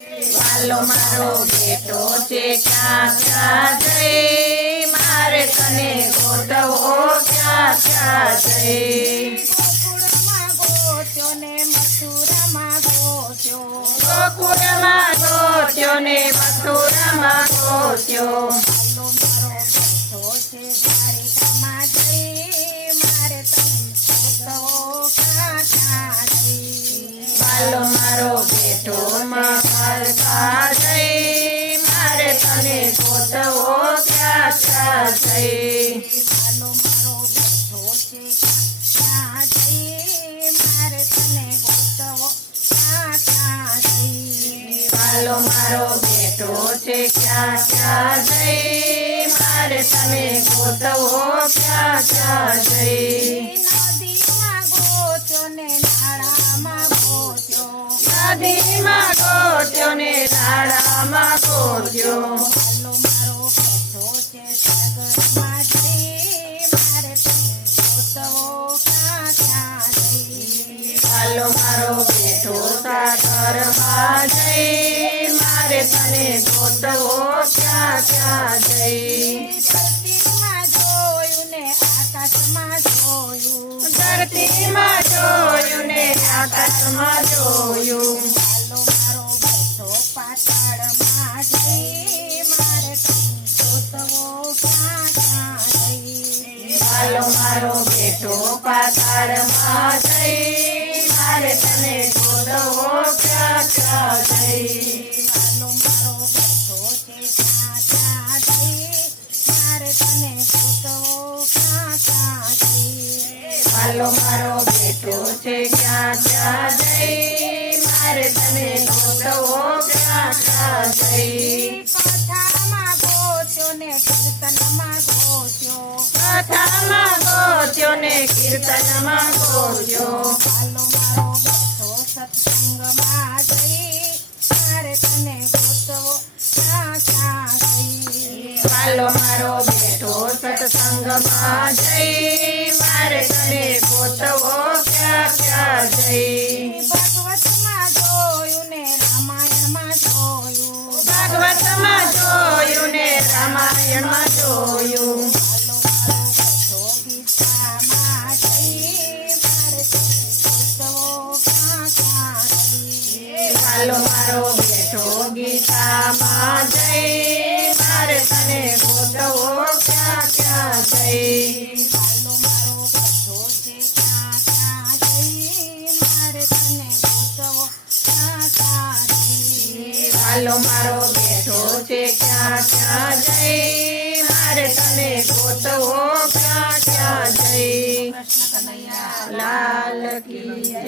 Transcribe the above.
વાલો મારો બેટો છે ક્યાં ક્યાં જઈ, મારે તને ગોતવો ક્યાં ક્યાં જઈ. ગોકુળમાં ગોત્યો ને મથુરામાં ગોત્યો, ગોકુળમાં ગોત્યો ને મથુરામાં ગોત્યો. વાલો મારો બેટો દ્વારિકા જઈ, મારે તને ગોતવો ક્યાં ક્યાં જઈ. વાલો મારો બેટો ક્યાં જઈ, મારે તને ગોતવો ક્યાં ક્યાં જઈ. વાલો મારો બેટો છે ક્યાં ક્યાં જઈ, મારે તને ગોતવો ક્યાં ક્યાં જઈ. નદીમાં ગોત્યો ને નાળામાં ગોત્યો, નદીમાં ગોત્યો ને નાળામાં ગોત્યો. વાલો મારો બેટો છે સાગરમાં જઈ, મારે તને ગોતવો ક્યાં ક્યાં જઈ. વાલો મારો બેટો સાગરમાં જઈ, મારે તને ગોતવો ક્યાં ક્યાં જઈ. ધરતીમાં જોયું ને આકાશમાં જોયું, ધરતીમાં જોયું ને આકાશમાં જોયું. વાલો મારો બેટો પાતાળમાં જઈ, મારે તને ગોતવો ક્યાં ક્યાં જઈ. વાલો મારો બેટો પાતાળમાં જઈ, મારે તને ગોતવો ક્યાં ક્યાં જઈ. વાલો મારો બેટો છે ક્યાં ક્યાં જઈ, મારે તને ગોતવો ક્યાં ક્યાં જઈ. વાલો મારો બેટો છે ક્યાં ક્યાં જઈ, મારે તને ગોતવો ક્યાં ક્યાં જઈ. કથામાં ગોત્યો ને કીર્તનમાં ગોત્યો, કથામાં ગોત્યો ને કીર્તનમાં ગોત્યો. વાલો મારો બેટો સત્સંગમાં જઈ, મારે તને ગોતવો ક્યાં ક્યાં જઈ. વાલો મારો બેટો સત્સંગમાં જઈ, મારે તને ગોતવો ક્યાં ક્યાં જઈ. ભાગવતમાં જોયું ને રામાયણમાં જોયું, ભાગવતમાં જોયું ને રામાયણમાં જોયું. વાલો મારો બેટો ગીતામાં જઈ, મારે તને ગોતવો ક્યાં ક્યાં જઈ. વાલો મારો બેટો ગીતામાં જઈ, મારે તને ગોતવો ક્યાં ક્યાં જઈ. વાલો મારો બેટો છે ક્યાં ક્યાં જઈ, મારે તને ગોતવો ક્યાં ક્યાં જઈ. વાલો મારો બેટો છે ક્યાં ક્યાં જઈ, મારે તને ગોતવો ક્યાં ક્યાં જઈ. કૃષ્ણ કનૈયા લાલ કી જય.